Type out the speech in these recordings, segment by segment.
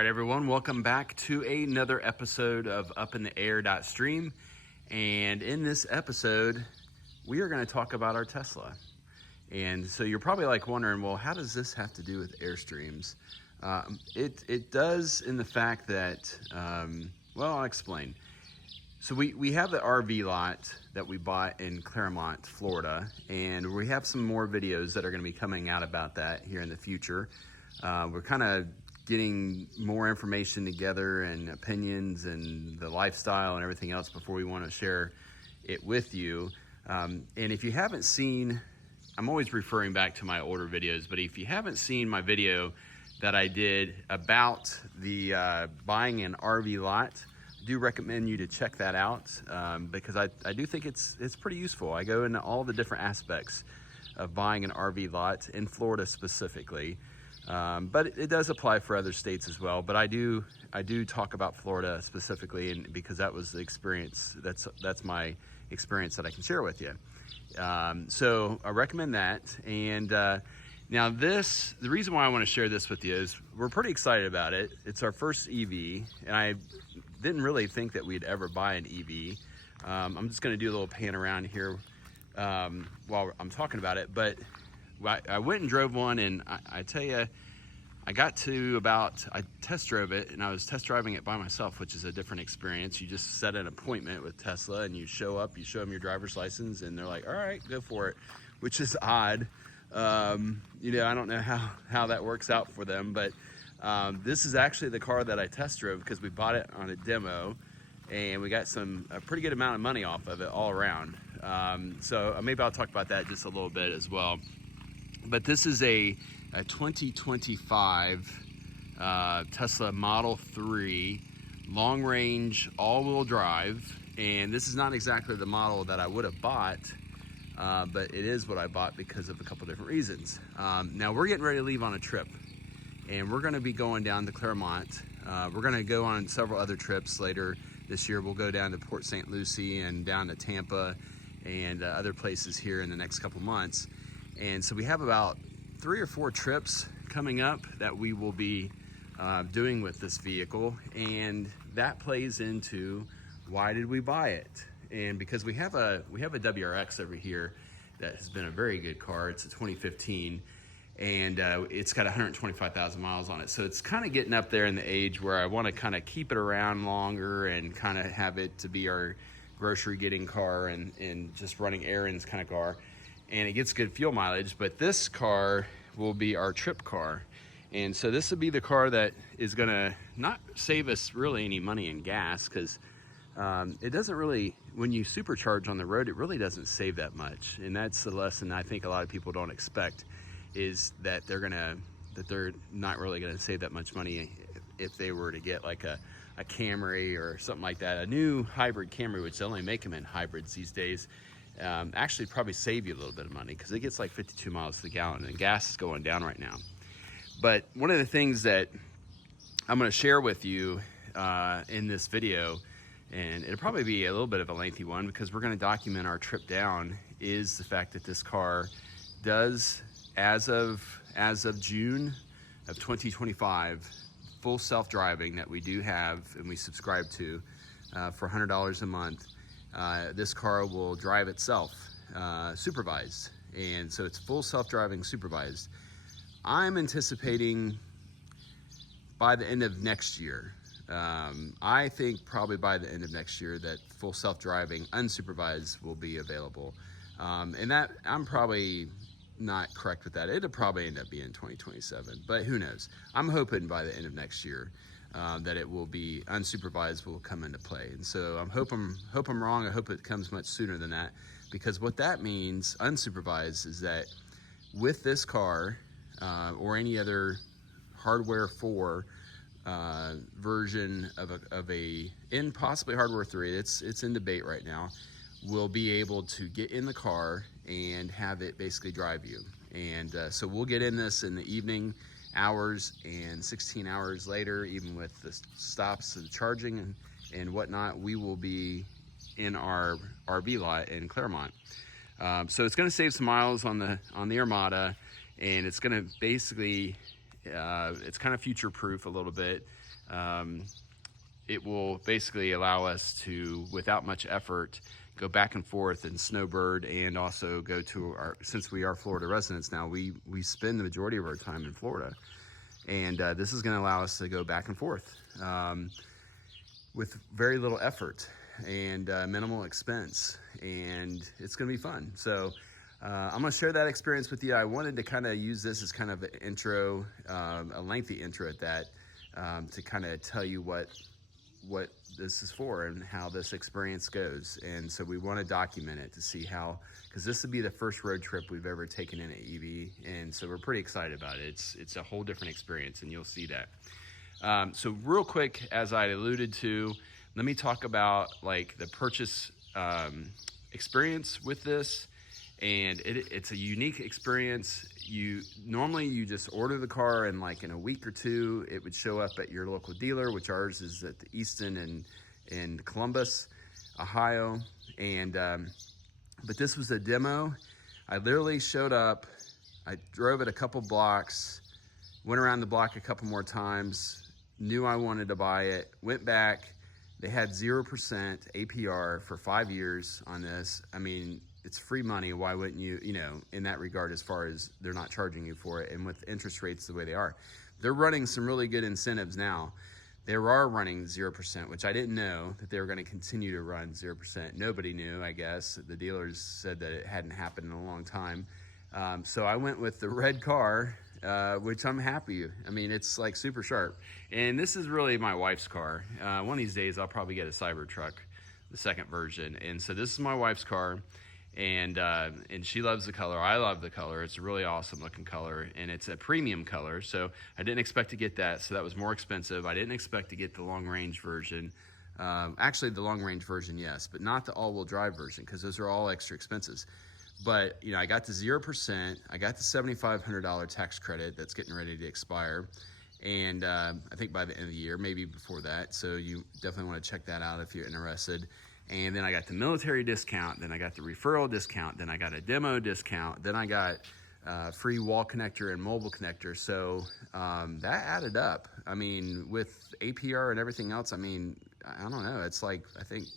right, everyone, welcome back to another episode of UpintheAir.stream. And in this episode, we are going to talk about our Tesla. And so you're probably like wondering, well, how does this have to do with Airstreams? It does in the fact that, well, I'll explain. So we have the RV lot that we bought in Claremont, Florida, and we have some more videos that are going to be coming out about that here in the future. We're kind of getting more information together and opinions and the lifestyle and everything else before we want to share it with you. And if you haven't seen, I'm always referring back to my older videos, but if you haven't seen my video that I did about the buying an RV lot, I do recommend you to check that out because I do think it's pretty useful. I go into all the different aspects of buying an RV lot in Florida specifically. But it does apply for other states as well. But I do talk about Florida specifically, and because that was the experience. That's my experience that I can share with you. So I recommend that. And now the reason why I want to share this with you is we're pretty excited about it. It's our first EV, and I didn't really think that we'd ever buy an EV. I'm just going to do a little pan around here while I'm talking about it, but I went and drove one, and I tell you, I test drove it, and I was test driving it by myself, which is a different experience. You just set an appointment with Tesla, and you show up, you show them your driver's license, and they're like, all right, go for it, which is odd. I don't know how that works out for them, but this is actually the car that I test drove because we bought it on a demo, and we got a pretty good amount of money off of it all around. So maybe I'll talk about that just a little bit as well. But this is a 2025 Tesla Model 3 long range all-wheel drive, and this is not exactly the model that I would have bought, but it is what I bought because of a couple different reasons. Now we're getting ready to leave on a trip, and we're going to be going down to Claremont. We're going to go on several other trips later this year. We'll go down to Port St. Lucie and down to Tampa and other places here in the next couple months. And so we have about 3 or 4 trips coming up that we will be doing with this vehicle, and that plays into why did we buy it? And because we have a WRX over here that has been a very good car. It's a 2015, and it's got 125,000 miles on it. So it's kind of getting up there in the age where I want to kind of keep it around longer and kind of have it to be our grocery getting car and just running errands kind of car. And it gets good fuel mileage, but this car will be our trip car. And so this will be the car that is gonna not save us really any money in gas, because it doesn't really, when you supercharge on the road, it really doesn't save that much. And that's the lesson I think a lot of people don't expect, is that they're not really gonna save that much money if they were to get like a Camry or something like that. A new hybrid Camry, which they only make them in hybrids these days, actually probably save you a little bit of money because it gets like 52 miles to the gallon, and gas is going down right now. But one of the things that I'm going to share with you in this video, and it'll probably be a little bit of a lengthy one because we're going to document our trip down, is the fact that this car does, as of June of 2025, full self-driving that we do have and we subscribe to for $100 a month. This car will drive itself, supervised, and so it's full self-driving supervised. I'm anticipating by the end of next year, I think probably by the end of next year, that full self-driving unsupervised will be available, and that I'm probably not correct with that. It'll probably end up being 2027, but who knows. I'm hoping by the end of next year that it will be unsupervised, will come into play. And so I hope I'm wrong. I hope it comes much sooner than that, because what that means, unsupervised, is that with this car or any other hardware 4 version of in possibly hardware 3, it's in debate right now, we'll be able to get in the car and have it basically drive you. And so we'll get in this in the evening hours, and 16 hours later, even with the stops and charging and whatnot, we will be in our RV lot in Claremont. So it's going to save some miles on the Armada, and it's going to basically it's kind of future proof a little bit. it will basically allow us to, without much effort, go back and forth and snowbird, and also go to our, since we are Florida residents now, we spend the majority of our time in Florida. And this is gonna allow us to go back and forth with very little effort and minimal expense, and it's gonna be fun. So I'm gonna share that experience with you. I wanted to kind of use this as kind of an intro, a lengthy intro at that, to kind of tell you what this is for and how this experience goes. And so we want to document it to see how, because this would be the first road trip we've ever taken in an EV, and so we're pretty excited about it. It's a whole different experience, and you'll see that. So real quick, as I alluded to, let me talk about like the purchase experience with this. And it's a unique experience. Normally you just order the car, and like in a week or two, it would show up at your local dealer, which ours is at the Easton in Columbus, Ohio. And but this was a demo. I literally showed up, I drove it a couple blocks, went around the block a couple more times, knew I wanted to buy it, went back. They had 0% APR for 5 years on this. I mean, it's free money. Why wouldn't you, in that regard, as far as they're not charging you for it, and with interest rates the way they are. They're running some really good incentives now. They are running 0%, which I didn't know that they were going to continue to run 0%. Nobody knew, I guess. The dealers said that it hadn't happened in a long time. So I went with the red car, which I'm happy. I mean, it's like super sharp. And this is really my wife's car. One of these days, I'll probably get a Cybertruck, the second version. And so this is my wife's car. And she loves the color. I love the color. It's a really awesome looking color, and it's a premium color. So I didn't expect to get that. So that was more expensive. I didn't expect to get the long range version. Actually, the long range version, yes, but not the all wheel drive version, because those are all extra expenses. But I got the 0%. I got the $7,500 tax credit that's getting ready to expire, and I think by the end of the year, maybe before that. So you definitely want to check that out if you're interested. And then I got the military discount, then I got the referral discount, then I got a demo discount, then I got free wall connector and mobile connector. So that added up. I mean, with APR and everything else, I mean, I don't know. It's like, I think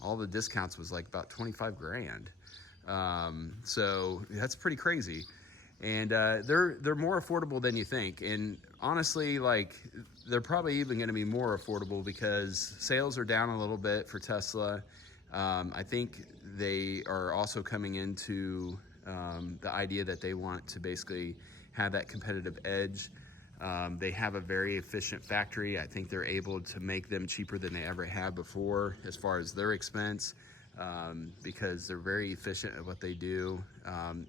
all the discounts was like about 25 grand. So that's pretty crazy. And they're more affordable than you think. And honestly, like, they're probably even going to be more affordable because sales are down a little bit for Tesla. I think they are also coming into the idea that they want to basically have that competitive edge. They have a very efficient factory. I think they're able to make them cheaper than they ever have before as far as their expense. Because they're very efficient at what they do.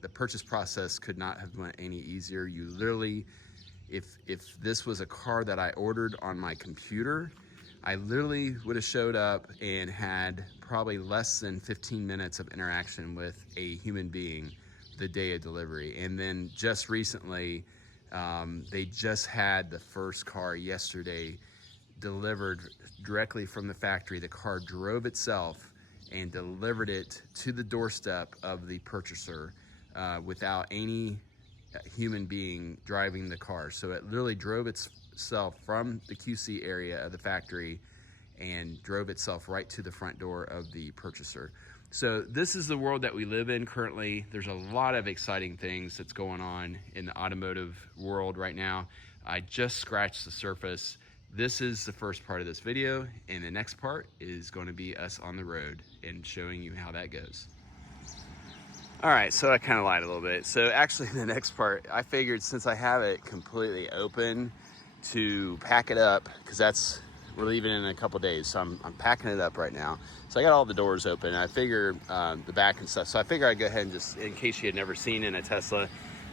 The purchase process could not have went any easier. You literally, if this was a car that I ordered on my computer, I literally would have showed up and had probably less than 15 minutes of interaction with a human being the day of delivery. And then just recently, they just had the first car yesterday delivered directly from the factory. The car drove itself and delivered it to the doorstep of the purchaser without any human being driving the car. So it literally drove itself from the QC area of the factory and drove itself right to the front door of the purchaser. So this is the world that we live in currently. There's a lot of exciting things that's going on in the automotive world right now. I just scratched the surface. This is the first part of this video, and the next part is going to be us on the road and showing you how that goes. All right, so I kind of lied a little bit. So actually the next part, I figured since I have it completely open to pack it up, because we're leaving in a couple days, so I'm packing it up right now. So I got all the doors open, and I figure the back and stuff. So I figure I'd go ahead and just, in case you had never seen in a Tesla,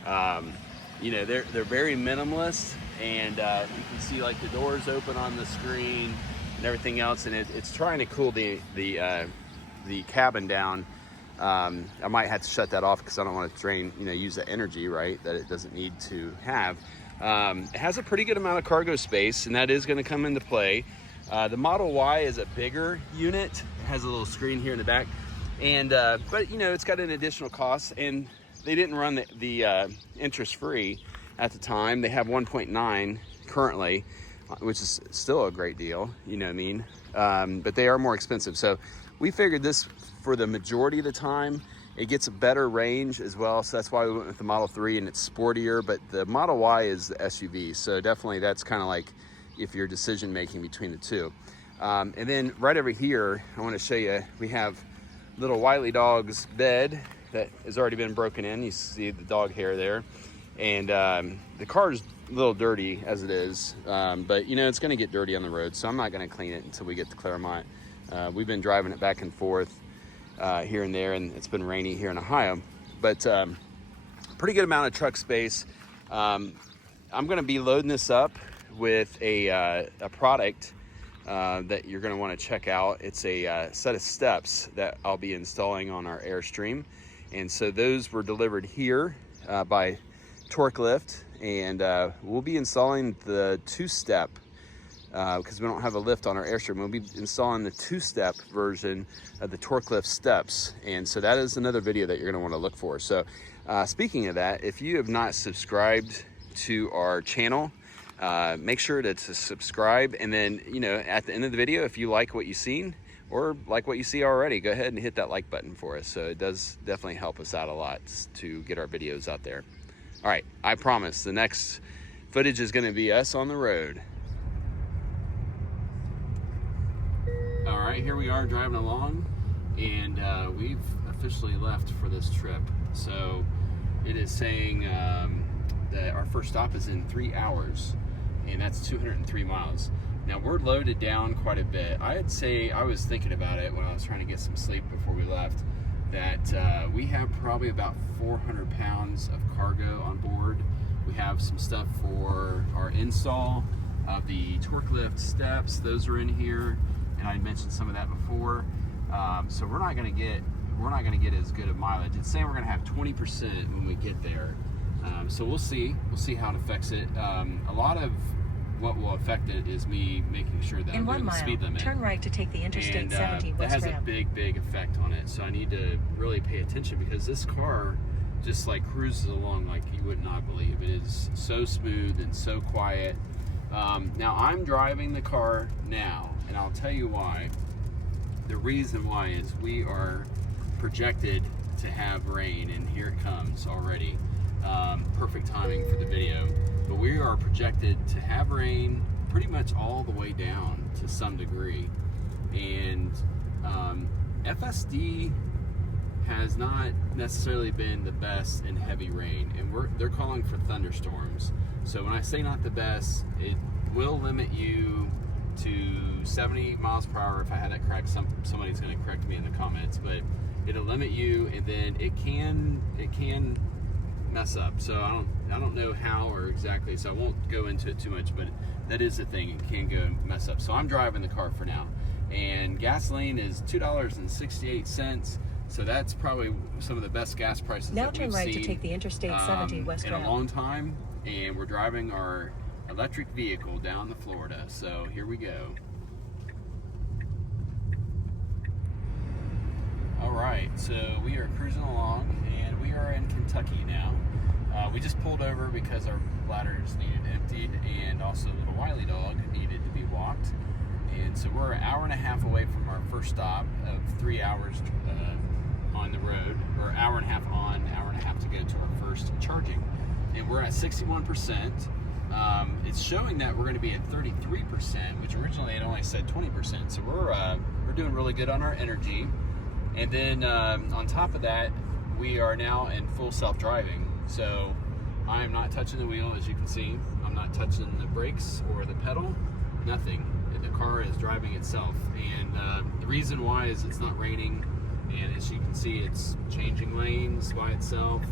they're very minimalist. And you can see like the doors open on the screen and everything else, and it's trying to cool the cabin down. I might have to shut that off because I don't want to drain, use the energy, right, that it doesn't need to have. It has a pretty good amount of cargo space, and that is going to come into play. The Model Y is a bigger unit. It has a little screen here in the back, and but it's got an additional cost, and they didn't run the interest free at the time. They have 1.9 currently. which is still a great deal, you know what I mean? But they are more expensive. So we figured this, for the majority of the time, it gets a better range as well. So that's why we went with the Model 3, and it's sportier, but the Model Y is the SUV. So definitely that's kind of like if you're decision making between the two. And then right over here, I want to show you, we have little Wiley dog's bed that has already been broken in. You see the dog hair there. And the car is a little dirty as it is, but you know, it's gonna get dirty on the road, so I'm not gonna clean it until we get to Claremont. We've been driving it back and forth here and there, and it's been rainy here in Ohio, but pretty good amount of truck space. I'm gonna be loading this up with a product that you're gonna wanna check out. It's a set of steps that I'll be installing on our Air.stream. And so those were delivered here by Torque Lift, and we'll be installing the two-step because we don't have a lift on our Air.stream. We'll be installing the two-step version of the Torque Lift steps, and so that is another video that you're going to want to look for. So speaking of that, if you have not subscribed to our channel, make sure to subscribe, and then, you know, at the end of the video, if you like what you've seen or like what you see already, go ahead and hit that like button for us. So it does definitely help us out a lot to get our videos out there. All right, I promise the next footage is gonna be us on the road. All right, here we are driving along, and we've officially left for this trip. So it is saying that our first stop is in 3 hours, and that's 203 miles. Now we're loaded down quite a bit. I'd say, I was thinking about it when I was trying to get some sleep before we left, that we have probably about 400 pounds of cargo on board. We have some stuff for our install of the Torque Lift steps. Those are in here, and I mentioned some of that before. So we're not going to get as good of mileage. It's saying we're going to have 20% when we get there. So we'll see how it affects it. A lot of what will affect it is me making sure that I'm doing the speed limit. Turn right to take the Interstate 70 west that has ramp. a big effect on it. So I need to really pay attention, because this car just like cruises along like you would not believe. It is so smooth and so quiet. Now I'm driving the car now, and I'll tell you why. The reason why is we are projected to have rain, and here it comes already. Perfect timing for the video. But we are projected to have rain pretty much all the way down to some degree. And FSD has not necessarily been the best in heavy rain, and they're calling for thunderstorms. So when I say not the best, it will limit you to 70 miles per hour. If I had that correct, somebody's going to correct me in the comments, but it'll limit you, and then it can mess up. So I don't know how or exactly, so I won't go into it too much, but that is the thing, it can go mess up. So I'm driving the car for now, and gasoline is $2.68. So that's probably some of the best gas prices now that turn we've right seen to take the Interstate 70 west in ramp. a long time, and we're driving our electric vehicle down to Florida. So here we go. All right, so we are cruising along, and we are in Kentucky now. We just pulled over because our bladders needed emptied, and also the little Wiley dog needed to be walked. And so we're an hour and a half away from our first stop of 3 hours on the road, or hour and a half on, hour and a half to go to our first charging. And we're at 61%. It's showing that we're going to be at 33%, which originally it only said 20%. So we're doing really good on our energy. And then on top of that, we are now in full self-driving. So I am not touching the wheel, as you can see. I'm not touching the brakes or the pedal, nothing. The car is driving itself. And the reason why is it's not raining, and as you can see, it's changing lanes by itself,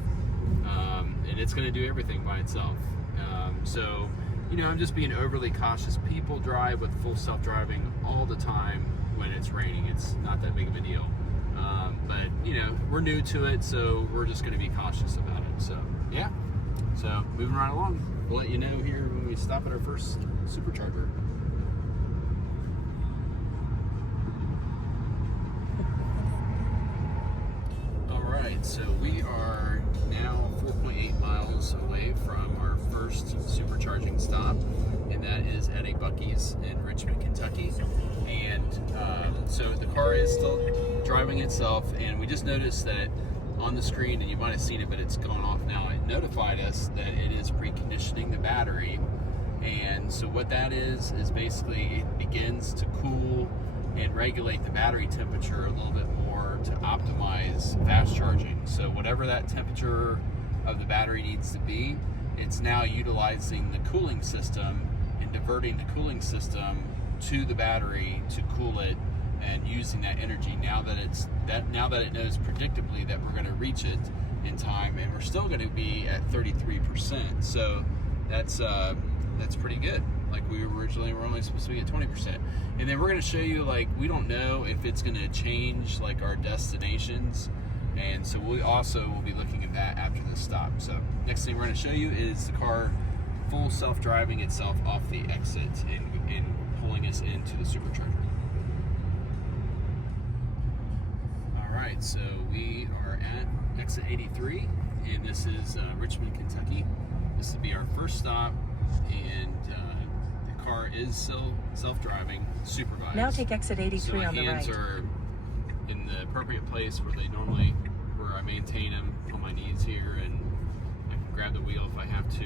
and it's going to do everything by itself. So, you know, I'm just being overly cautious. People drive with full self-driving all the time when it's raining. It's not that big of a deal. But, you know, we're new to it, so we're just going to be cautious about it. So, yeah. So, moving right along. We'll let you know here when we stop at our first supercharger. Alright, so we are now 4.8 miles away from our first supercharging stop, and that that is at a Buc-ee's in Richmond, Kentucky. And so the car is still driving itself, and we just noticed that on the screen, and you might have seen it, but it's gone off now, it notified us that it is preconditioning the battery. And so what that is basically it begins to cool and regulate the battery temperature a little bit more to optimize fast charging. So whatever that temperature of the battery needs to be, it's now utilizing the cooling system and diverting the cooling system to the battery to cool it, and using that energy now that it knows predictably that we're going to reach it in time, and we're still going to be at 33%. So that's pretty good. Like we originally were only supposed to be at 20%. And then we're going to show you, like, we don't know if it's going to change like our destinations, and so we also will be looking at that after this stop. So next thing we're going to show you is the car full self-driving itself off the exit and pulling us into the supercharger. Alright, so we are at exit 83, and this is Richmond, Kentucky. This will be our first stop, and the car is still self-driving, supervised. Now take exit 83 on the right. So my hands are in the appropriate place where I maintain them on my knees here, and I can grab the wheel if I have to.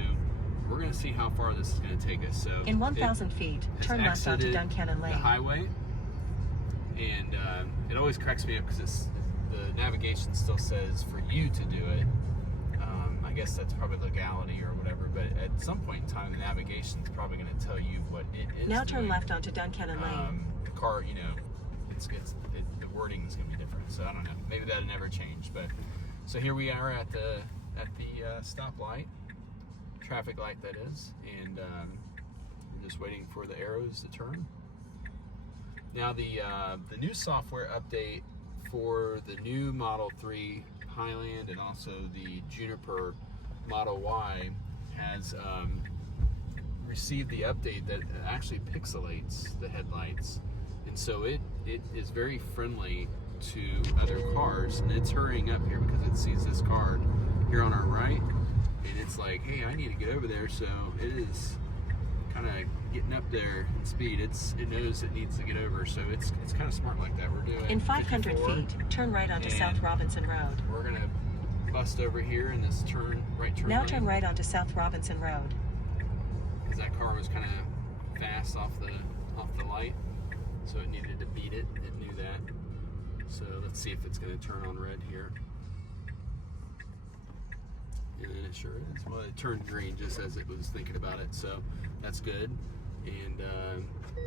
We're going to see how far this is going to take us. So in 1,000 feet, turn left onto Duncannon Lane. The highway, and it always cracks me up because the navigation still says for you to do it. I guess that's probably legality or whatever, but at some point in time, the navigation is probably going to tell you what it is. Now turn left onto Duncannon Lane. The car, you know, the wording is going to be different, so I don't know. Maybe that'll never change. But so here we are at the stoplight, traffic light that is, and we're just waiting for the arrows to turn. Now the new software update for the new Model 3 Highland and also the Juniper Model Y has received the update that actually pixelates the headlights, and so it is very friendly to other cars, and it's hurrying up here because it sees this car here on our right, and it's like, hey, I need to get over there. So it is kind of getting up there in speed. It knows it needs to get over, so it's kind of smart like that. We're doing in 500 feet, turn right onto South Robinson Road. We're gonna bust over here in this right turn now lane. Turn right onto South Robinson Road. Because that car was kind of fast off the light, so it needed to beat it. It knew that. So let's see if it's going to turn on red here. And it sure is. Well, it turned green just as it was thinking about it, so that's good. And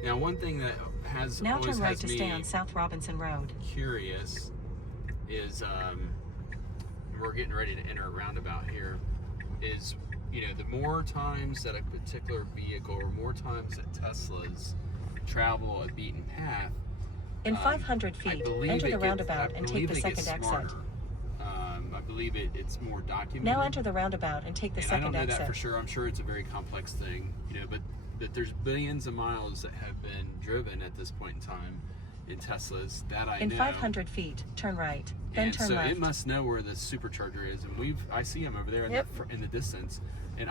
now one thing that now always turn right has to me stay on South Robinson Road. Curious is we're getting ready to enter a roundabout here, is, you know, the more times that a particular vehicle or more times that Teslas travel a beaten path, in 500 feet, enter the roundabout and take the second exit. I believe it's more documented. Now enter the roundabout and take the second exit. I don't know that for sure. I'm sure it's a very complex thing, you know, but there's billions of miles that have been driven at this point in time in Teslas that I know. In 500 feet, turn right, then turn left. So it must know where the supercharger is, and I see them over there in the distance. And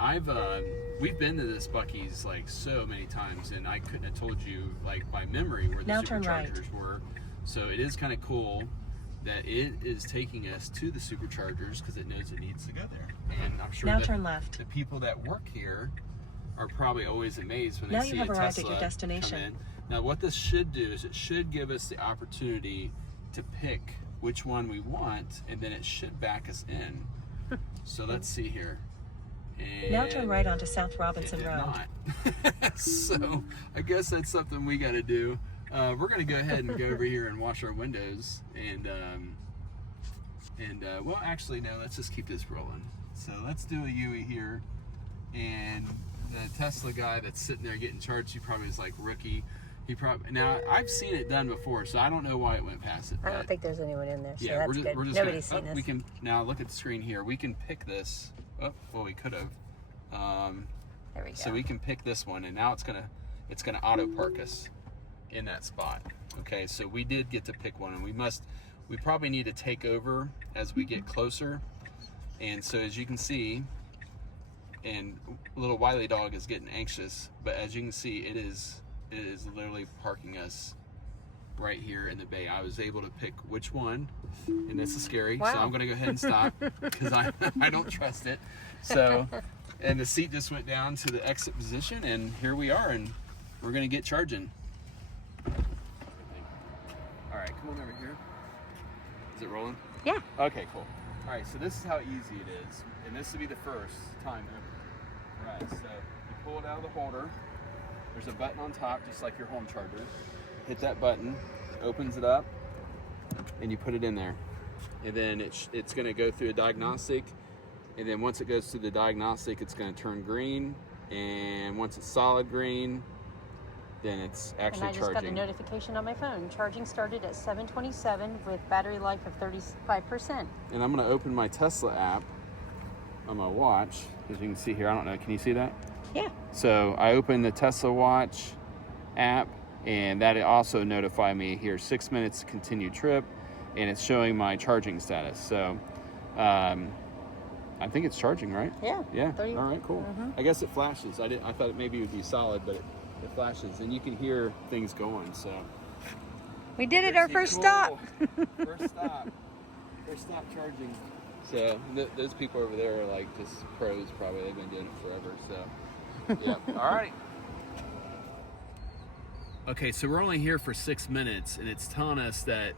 we've been to this Buc-ee's like so many times, and I couldn't have told you like by memory where the superchargers were. So it is kind of cool that it is taking us to the superchargers because it knows it needs to go there. And I'm sure now turn left. The people that work here are probably always amazed when now they see you have a arrived Tesla at your destination. come in. Now what this should do is it should give us the opportunity to pick which one we want, and then it should back us in. So let's see here. And now turn right onto South Robinson Road. Not. So I guess that's something we got to do. We're going to go ahead and go over here and wash our windows, and well, actually no, let's just keep this rolling. So let's do a UE here, and the Tesla guy that's sitting there getting charged, he probably is like rookie. Now I've seen it done before, so I don't know why it went past it. I don't think there's anyone in there, so yeah, that's good. We're just Nobody's seen this. We can now look at the screen here. We can pick this. Oh, well, we could have. There we go. So we can pick this one, and now it's gonna auto park us in that spot. Okay, so we did get to pick one, and we probably need to take over as we get closer. And so as you can see, and little Wiley dog is getting anxious. But as you can see, it is literally parking us right here in the bay. I was able to pick which one, and this is scary. Wow. So I'm going to go ahead and stop because I don't trust it. So, and the seat just went down to the exit position, and here we are, and we're going to get charging. All right, come on over here. Is it rolling? Yeah. Okay, cool. All right, so this is how easy it is, and this will be the first time ever. All right, so you pull it out of the holder. There's a button on top, just like your home charger. Hit that button, opens it up, and you put it in there. And then it's going to go through a diagnostic, and then once it goes through the diagnostic, it's going to turn green, and once it's solid green, then it's actually charging. And I just got a notification on my phone. Charging started at 7:27 with battery life of 35%. And I'm going to open my Tesla app on my watch. As you can see here, I don't know, can you see that? Yeah. So I opened the Tesla Watch app, and that also notified me here 6 minutes to continue trip, and it's showing my charging status. So I think it's charging, right? Yeah. Yeah. 30. All right, cool. Mm-hmm. I guess it flashes. I thought maybe it would be solid, but it flashes, and you can hear things going. So We did it, our first stop. First stop. First stop charging. So those people over there are like just pros, probably. They've been doing it forever. So yeah. All right. Okay, so we're only here for 6 minutes, and it's telling us that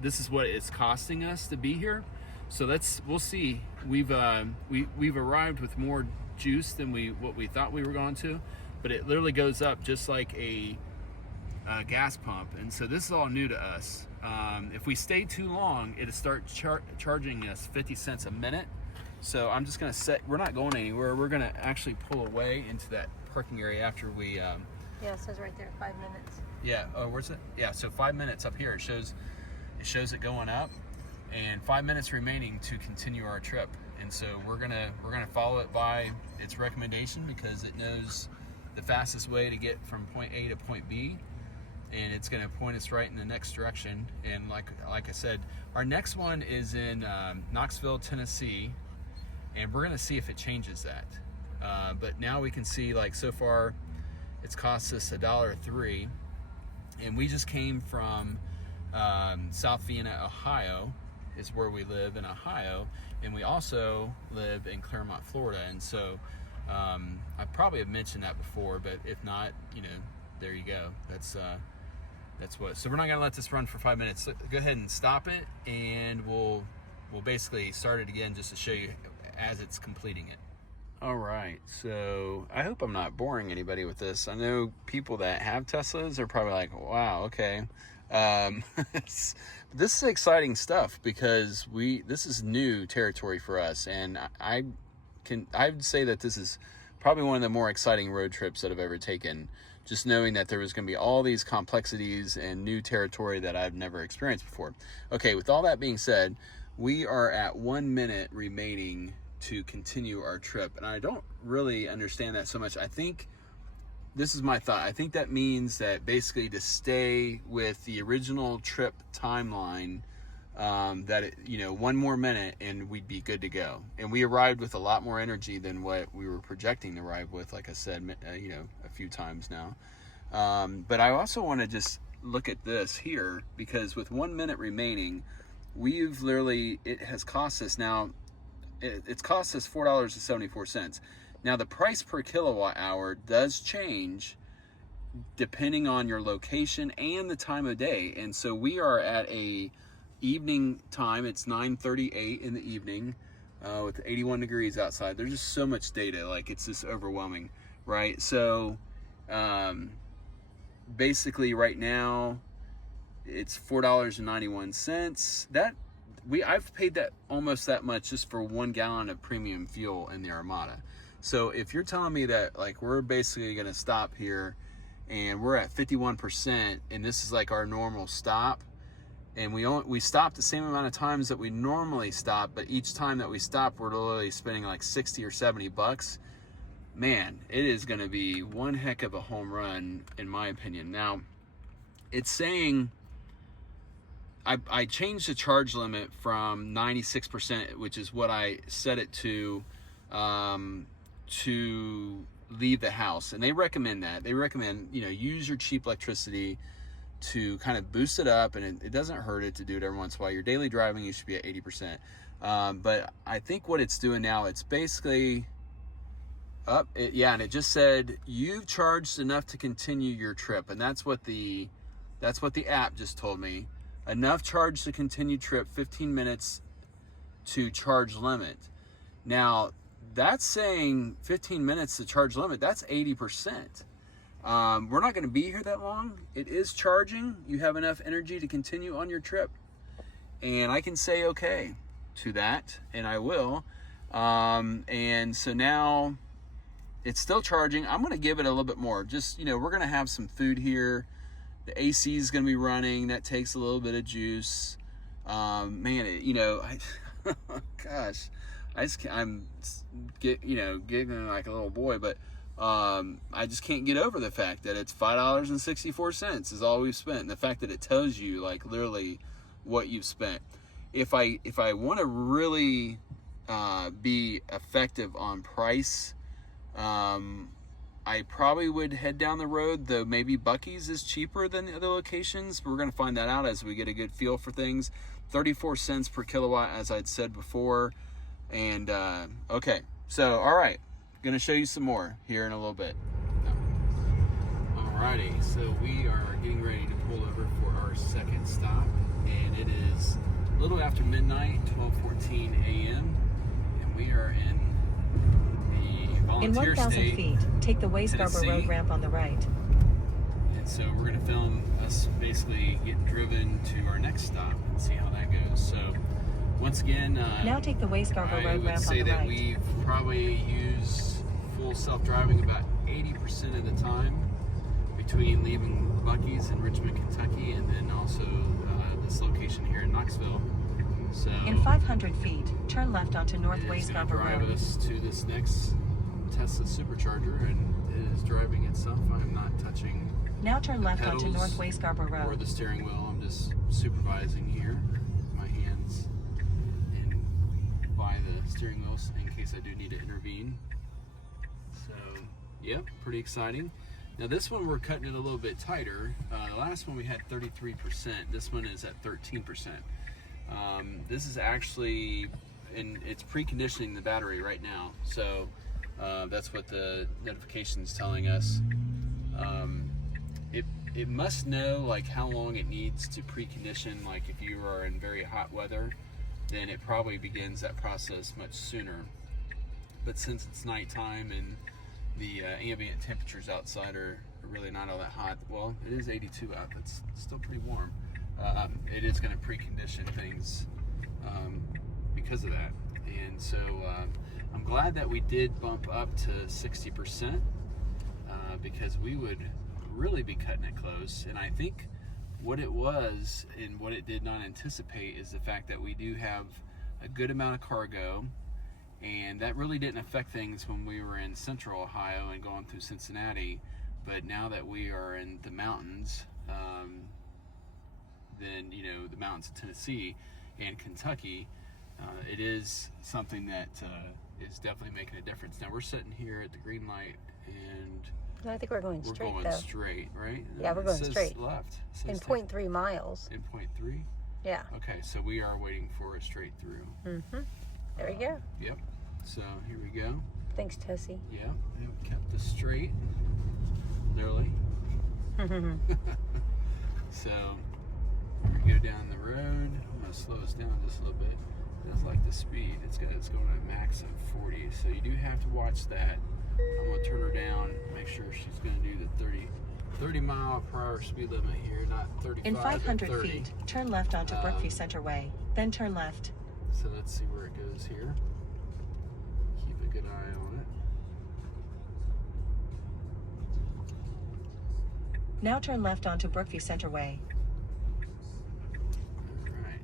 this is what it's costing us to be here. So we'll see. We've arrived with more juice than what we thought we were going to, but it literally goes up just like a gas pump, and so this is all new to us. If we stay too long, it'll start charging us 50 cents a minute. So I'm just gonna we're not going anywhere. We're gonna actually pull away into that parking area after we. Yeah, it says right there, 5 minutes. Yeah. Oh, where's it? Yeah. So 5 minutes up here. It shows it going up, and 5 minutes remaining to continue our trip. And so we're gonna follow it by its recommendation because it knows the fastest way to get from point A to point B, and it's gonna point us right in the next direction. And like I said, our next one is in Knoxville, Tennessee, and we're gonna see if it changes that. But now we can see, like, so far it's cost us $1.03, and we just came from South Vienna, Ohio, is where we live in Ohio, and we also live in Claremont, Florida. And so I probably have mentioned that before, but if not, there you go. That's what. So we're not gonna let this run for 5 minutes. So go ahead and stop it, and we'll basically start it again just to show you as it's completing it. All right, so I hope I'm not boring anybody with this. I know people that have Teslas are probably like, wow, okay. This is exciting stuff because this is new territory for us, and I'd say that this is probably one of the more exciting road trips that I've ever taken, just knowing that there was going to be all these complexities and new territory that I've never experienced before. Okay, with all that being said, we are at 1 minute remaining to continue our trip, and I don't really understand that so much. I think this is my thought. I think that means that basically to stay with the original trip timeline, that 1 more minute and we'd be good to go. And we arrived with a lot more energy than what we were projecting to arrive with, like I said, a few times now. But I also want to just look at this here, because with 1 minute remaining, it has cost us now, it's cost us $4.74. Now the price per kilowatt hour does change depending on your location and the time of day. And so we are at a evening time. It's 9:38 in the evening with 81 degrees outside. There's just so much data, like it's just overwhelming, right? So basically right now it's $4.91. I've paid that almost that much just for 1 gallon of premium fuel in the Armada. So if you're telling me that, like, we're basically going to stop here and we're at 51%, and this is like our normal stop, and we stop the same amount of times that we normally stop, but each time that we stop, we're literally spending like 60 or 70 bucks. Man, it is going to be one heck of a home run, in my opinion. Now, it's saying I changed the charge limit from 96%, which is what I set it to, to leave the house, and they recommend that. They recommend, you know, use your cheap electricity to kind of boost it up, and it doesn't hurt it to do it every once in a while. Your daily driving, you should be at 80%. But I think what it's doing now, it's basically up. Yeah, and it just said you've charged enough to continue your trip, and that's what the app just told me. Enough charge to continue trip, 15 minutes to charge limit. Now, that's saying 15 minutes to charge limit. That's 80%. We're not going to be here that long. It is charging. You have enough energy to continue on your trip. And I can say okay to that, and I will. And so now it's still charging. I'm going to give it a little bit more. Just, you know, we're going to have some food here. The AC is going to be running. That takes a little bit of juice. Man, you know, gosh, I'm giggling like a little boy, but I just can't get over the fact that it's $5.64 is all we've spent. And the fact that it tells you like literally what you've spent. If I want to really be effective on price, I probably would head down the road, though maybe Buc-ee's is cheaper than the other locations. We're going to find that out as we get a good feel for things. 34 cents per kilowatt, as I'd said before. And, okay. So, all right. Going to show you some more here in a little bit. Alrighty. So, we are getting ready to pull over for our second stop. And it is a little after midnight, 12:14 a.m. And we are in in 1,000 feet, take the Way Scarborough Tennessee. Road ramp on the right. And so we're going to film us basically getting driven to our next stop and see how that goes. So once again, now take the Way Scarborough I Road would ramp say on the that right. we've probably used full self-driving about 80% of the time between leaving Buc-ee's in Richmond, Kentucky, and then also this location here in Knoxville. So In 500 feet, turn left onto North Way it's going to Scarborough drive Road. us to this next Tesla supercharger, and it is driving itself. I'm not touching Now turn left onto pedals North Way Scarborough or Road. the steering wheel. I'm just supervising here with my hands and by the steering wheel in case I do need to intervene. So, yep, pretty exciting. Now this one we're cutting it a little bit tighter. The last one we had 33%. This one is at 13%. This is actually, and it's preconditioning the battery right now. So that's what the notification is telling us. It must know like how long it needs to precondition. Like if you are in very hot weather, then it probably begins that process much sooner. But since it's nighttime and the ambient temperatures outside are really not all that hot, well, it is 82 out. That's still pretty warm. It is going to precondition things because of that. And so I'm glad that we did bump up to 60% because we would really be cutting it close. And I think what it was and what it did not anticipate is the fact that we do have a good amount of cargo, and that really didn't affect things when we were in central Ohio and going through Cincinnati. But now that we are in the mountains, then, you know, the mountains of Tennessee and Kentucky, it is something that is definitely making a difference. Now we're sitting here at the green light, and I think we're going we're straight going though. straight, right? Yeah, we're It going says straight. left. It says In take- 0.3 miles. In 0.3? Yeah. Okay, so we are waiting for a straight through. Mm-hmm. There we go. Yep. So here we go. Thanks, Tessie. Yeah, we kept us straight. Literally. So we go down the road. I'm gonna slow us down just a little bit. That's like the speed. It's going at a max of 40. So you do have to watch that. I'm gonna turn her down. Make sure she's gonna do the 30 mile per hour speed limit here, not 35. In 500 or 30. feet, turn left onto Brookview Center Way, then turn left. So let's see where it goes here. Keep a good eye on it. Now turn left onto Brookview Center Way. All right.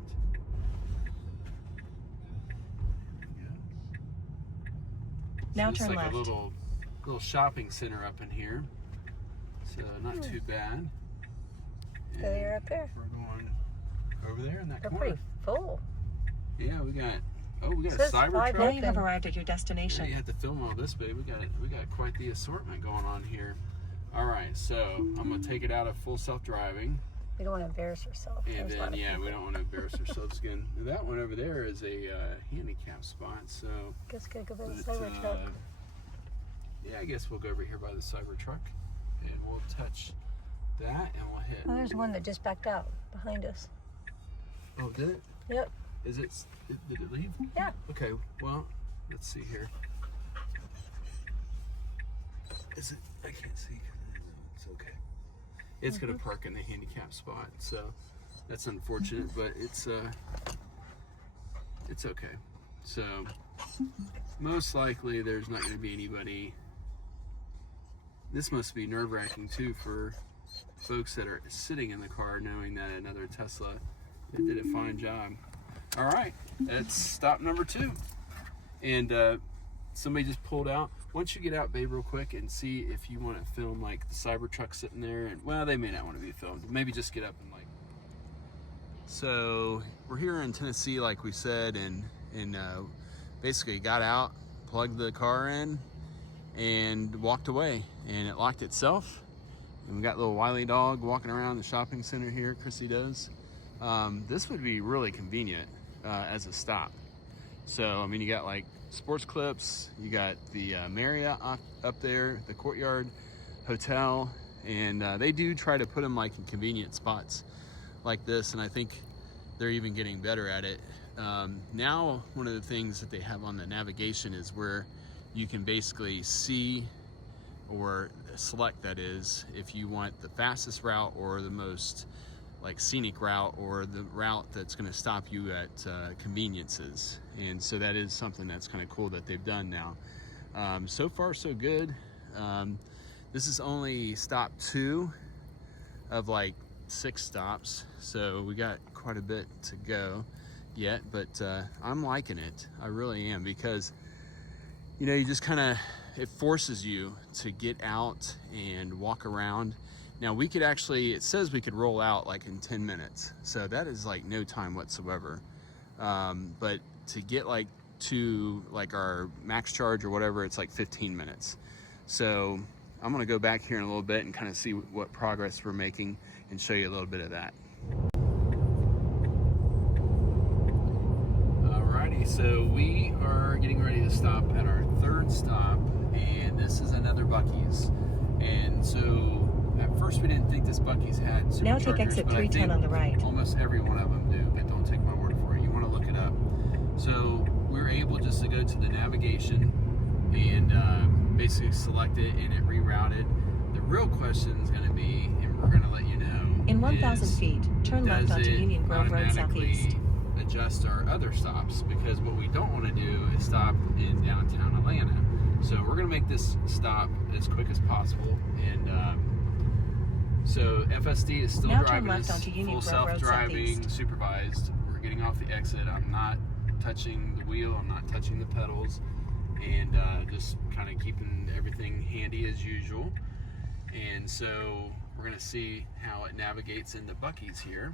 Now It's turn like left. a little shopping center up in here, so not too bad. So you're up there. We're going over there in that They're corner. pretty full. Yeah, we got Oh, we got a Says Cybertruck. Now you have Open. arrived at your Yeah, destination. you have to film all this, babe. We got quite the assortment going on here. All right, so I'm gonna take it out of full self-driving, We don't want to embarrass ourselves. and There's a lot then of yeah, people. we don't want to embarrass ourselves again. And that one over there is a handicap spot, so. Guess gotta go by the but, Cybertruck. yeah, I guess we'll go over here by the Cybertruck, and we'll touch that, and we'll hit. Oh, there's one that just backed out behind us. Oh, did it? Yep. Is it? Did it leave? Yeah. Okay. Well, let's see here. Is it? I can't see. It's okay. It's gonna park in the handicap spot, so that's unfortunate, but it's okay. So most likely there's not gonna be anybody. This must be nerve-wracking too for folks that are sitting in the car, knowing that another Tesla. They did a fine job. All right, that's stop number 2. And somebody just pulled out. Once you get out, babe, real quick and see if you want to film like the Cybertruck sitting there. And well, they may not want to be filmed. Maybe just get up and like. So we're here in Tennessee, like we said, and basically got out, plugged the car in, and walked away. And it locked itself. And we got little Wiley dog walking around the shopping center here. Chrissy does. This would be really convenient as a stop. So, I mean, you got like sports clips, you got the Marriott up there, the Courtyard Hotel, and they do try to put them like in convenient spots like this, and I think they're even getting better at it. Now, one of the things that they have on the navigation is where you can basically see or select, that is, if you want the fastest route or the most like scenic route or the route that's going to stop you at conveniences. And so that is something that's kind of cool that they've done now. So far so good. This is only stop 2 of like 6 stops, so we got quite a bit to go yet, but I'm liking it. I really am, because you know, you just kind of, it forces you to get out and walk around. Now we could actually, it says we could roll out like in 10 minutes. So that is like no time whatsoever. But to get like to like our max charge or whatever, it's like 15 minutes. So I'm gonna go back here in a little bit and kind of see what progress we're making and show you a little bit of that. Alrighty, so we are getting ready to stop at our 3rd stop, and this is another Buc-ee's. And so at first we didn't think this Buc-ee's had superchargers. Now take exit 310 on the right. Almost every one of them do, but don't take my word for it. You want to look it up. So we were able just to go to the navigation and basically select it, and it rerouted. The real question is going to be, and we're going to let you know, In 1,000 feet, turn left onto Union Grove Road Southeast. Adjust our other stops, because what we don't want to do is stop in downtown Atlanta. So we're going to make this stop as quick as possible, and so FSD is still Now turn driving left us, onto Union full Grove Road self-driving, Southeast. supervised. We're getting off the exit. I'm not touching the wheel. I'm not touching the pedals, and just kind of keeping everything handy as usual. And so we're going to see how it navigates into Buc-ee's here.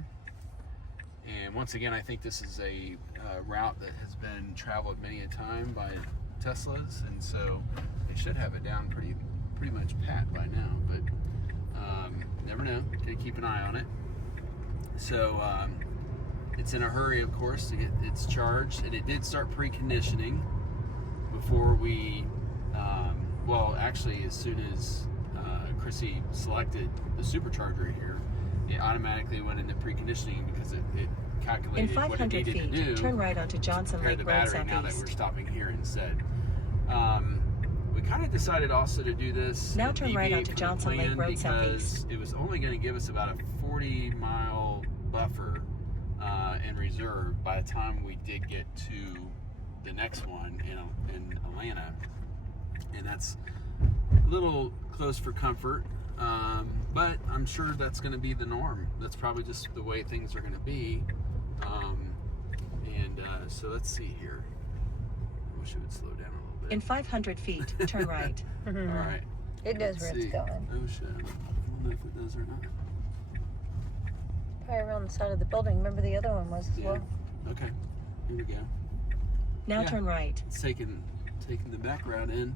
And once again, I think this is a route that has been traveled many a time by Teslas, and so they should have it down pretty much pat by now, but never know. Gotta keep an eye on it. So it's in a hurry, of course, to get its charged, and it did start preconditioning before we well, actually, as soon as Chrissy selected the supercharger here, it automatically went into preconditioning because it calculated In what it 500 needed to feet, do turn right onto Johnson prepare Lake the Road battery now that we're Southeast. stopping here instead. We kind of decided also to do this Now and turn right deviate onto from the Johnson Lake plan Road because Southeast. it was only going to give us about a 40-mile buffer in reserve by the time we did get to the next one in Atlanta, and that's a little close for comfort, but I'm sure that's going to be the norm. That's probably just the way things are going to be. So let's see here. I wish it would slow down a little bit. In 500 feet, turn right. All right. It knows Let's where it's see. going. Oh shit! I don't know if it does or not. Probably around the side of the building. Remember the other one was as Yeah. well. Okay. Here we go. Now turn right. It's taking the back route in.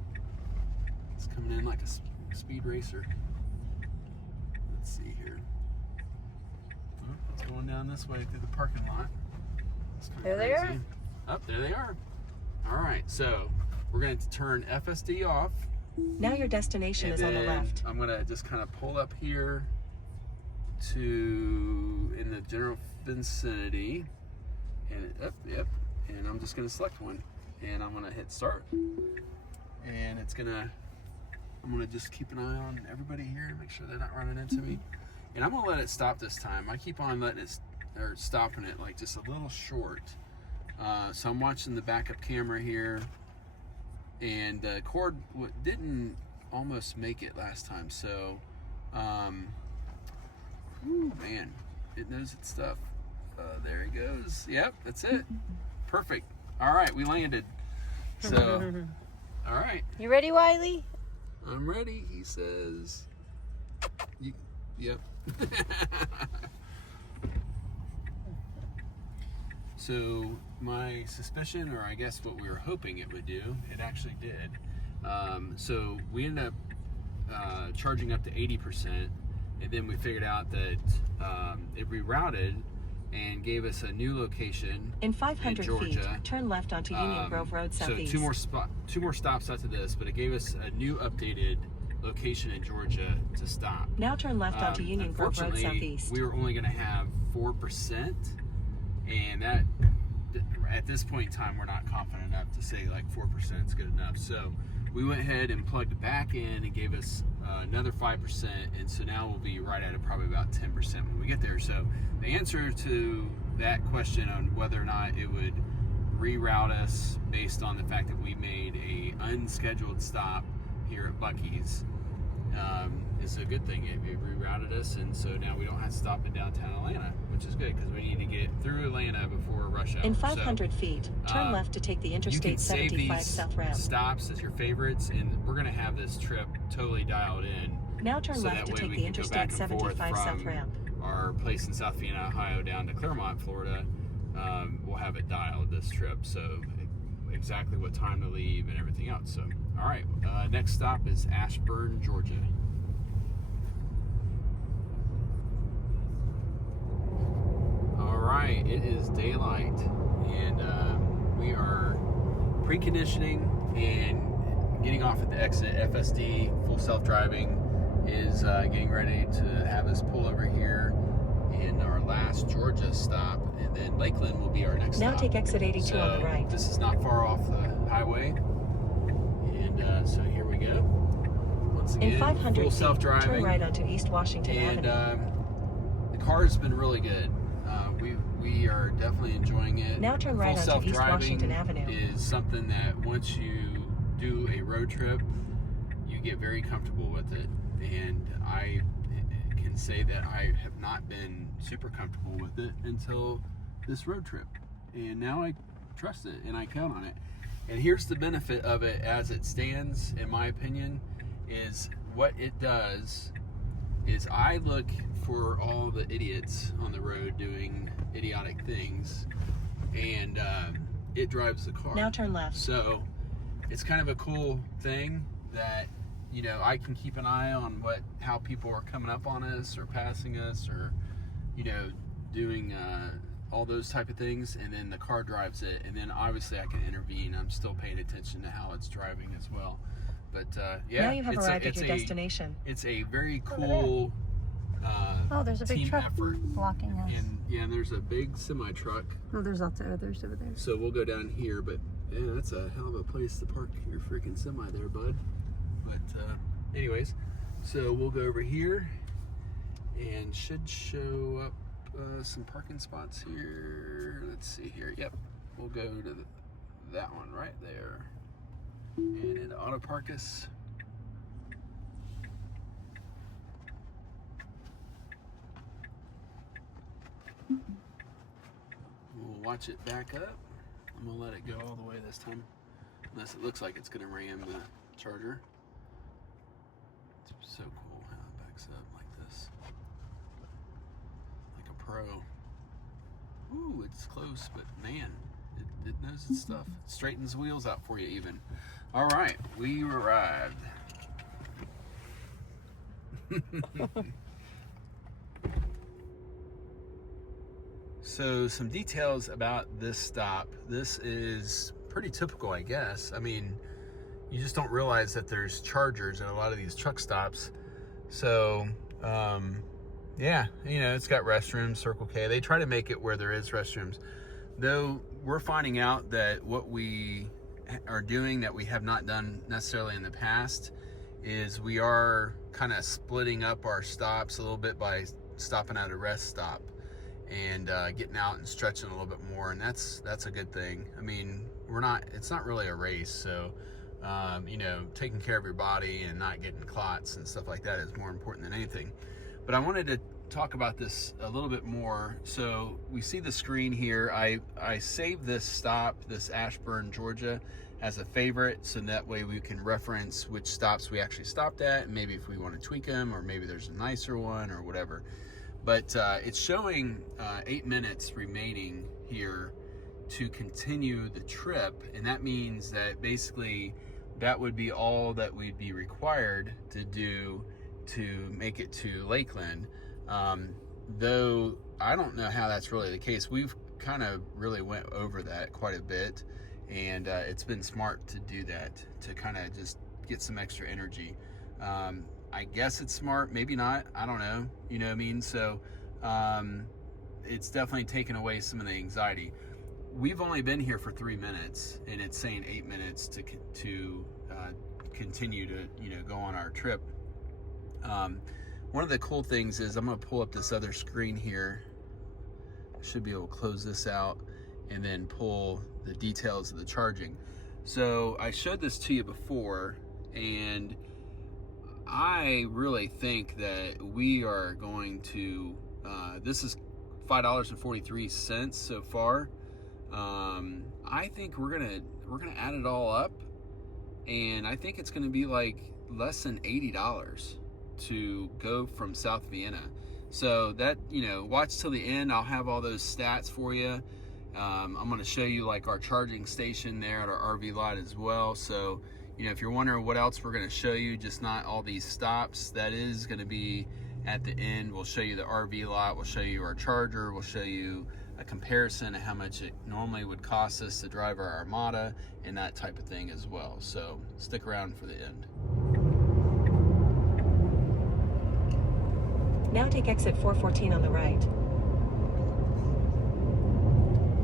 It's coming in like a speed racer. Let's see here. Oh, it's going down this way through the parking lot. There they are. Oh, there they are. All right, so we're going to turn FSD off. Now your destination is on the left. I'm going to just kind of pull up here to in the general vicinity, and yep. And I'm just going to select one, and I'm going to hit start. And I'm going to just keep an eye on everybody here, make sure they're not running into me. And I'm going to let it stop this time. I keep on letting it, or stopping it like just a little short. So I'm watching the backup camera here, and the cord didn't almost make it last time. So, ooh, man, it knows its stuff. There it goes. Yep, that's it. Perfect. All right, we landed. So, all right. You ready, Wiley? I'm ready, he says. Yep. So my suspicion, or I guess what we were hoping it would do, it actually did. So we ended up charging up to 80%, and then we figured out that it rerouted and gave us a new location in 500 in Georgia. feet, turn left onto Union Grove Road Southeast. So two more stops after this, but it gave us a new updated location in Georgia to stop. Now turn left onto Union Grove Road Southeast. We were only going to have 4%, and that at this point in time we're not confident enough to say like 4% is good enough. So we went ahead and plugged it back in and gave us another 5%, and so now we'll be right at probably about 10% when we get there. So the answer to that question on whether or not it would reroute us based on the fact that we made a unscheduled stop here at Buc-ee's is a good thing. It rerouted us, and so now we don't have to stop in downtown Atlanta, which is good because we need to get through Atlanta before rush hour. In 500 feet, turn left to take the Interstate 75 south ramp. Stops as your favorites, and we're going to have this trip totally dialed in. Now turn left to take the Interstate 75 south ramp. Our place in South Vienna, Ohio, down to Claremont, Florida. We'll have it dialed this trip, so exactly what time to leave and everything else. So, all right, next stop is Ashburn, Georgia. All right, it is daylight, and we are preconditioning and getting off at the exit. FSD, full self-driving, is getting ready to have us pull over here in our last Georgia stop, and then Lakeland will be our next stop. Now take exit 82 on the right. This is not far off the highway, and so here we go. Once again, in 500 full feet, self-driving. turn right onto East Washington Avenue. And the car's been really good. We are definitely enjoying it. Now turn right onto East Washington Avenue. Is something that once you do a road trip, you get very comfortable with it. And I can say that I have not been super comfortable with it until this road trip. And now I trust it and I count on it. And here's the benefit of it as it stands, in my opinion, is what it does is I look for all the idiots on the road doing idiotic things, and it drives the car. Now turn left. So it's kind of a cool thing that, you know, I can keep an eye on how people are coming up on us or passing us, or, you know, doing all those type of things, and then the car drives it, and then obviously I can intervene. I'm still paying attention to how it's driving as well. But yeah, now you have arrived at your destination. It's a very cool there's a big team truck effort. blocking us. And yeah, there's a big semi truck. Oh, there's lots of others over there. So we'll go down here, but yeah, that's a hell of a place to park your freaking semi there, bud. But anyways, so we'll go over here and should show up some parking spots here. Let's see here. Yep, we'll go to that one right there, and it auto park us. We'll watch it back up. I'm gonna let it go all the way this time, unless it looks like it's gonna ram the charger. It's so cool how it backs up like this, like a pro. Ooh, it's close, but man, it It knows its stuff. It straightens the wheels out for you even. All right, we arrived. So some details about this stop. This is pretty typical, I guess. I mean, you just don't realize that there's chargers at a lot of these truck stops. So, yeah, you know, it's got restrooms, Circle K. They try to make it where there is restrooms. Though we're finding out that what we are doing that we have not done necessarily in the past is we are kind of splitting up our stops a little bit by stopping at a rest stop and getting out and stretching a little bit more, and that's a good thing. I mean, it's not really a race, so you know, taking care of your body and not getting clots and stuff like that is more important than anything. But I wanted to talk about this a little bit more. So we see the screen here. I saved this stop, this Ashburn, Georgia, as a favorite, so that way we can reference which stops we actually stopped at, and maybe if we want to tweak them, or maybe there's a nicer one or whatever. But it's showing 8 minutes remaining here to continue the trip, and that means that basically that would be all that we'd be required to do to make it to Lakeland. Though I don't know how that's really the case. We've kind of really went over that quite a bit, and it's been smart to do that, to kind of just get some extra energy. I guess it's smart, maybe not, I don't know, you know what I mean? So it's definitely taken away some of the anxiety. We've only been here for 3 minutes, and it's saying 8 minutes to continue to, you know, go on our trip. One of the cool things is, I'm going to pull up this other screen here. I should be able to close this out and then pull the details of the charging. So I showed this to you before, and I really think that we are going to, this is $5.43 so far. I think we're gonna add it all up, and I think it's gonna be like less than $80 to go from South Vienna. So that, you know, watch till the end. I'll have all those stats for you. I'm going to show you like our charging station there at our RV lot as well. So, you know, if you're wondering what else we're going to show you, just not all these stops, that is going to be at the end. We'll show you the RV lot, we'll show you our charger, we'll show you a comparison of how much it normally would cost us to drive our Armada and that type of thing as well. So stick around for the end. Now take exit 414 on the right.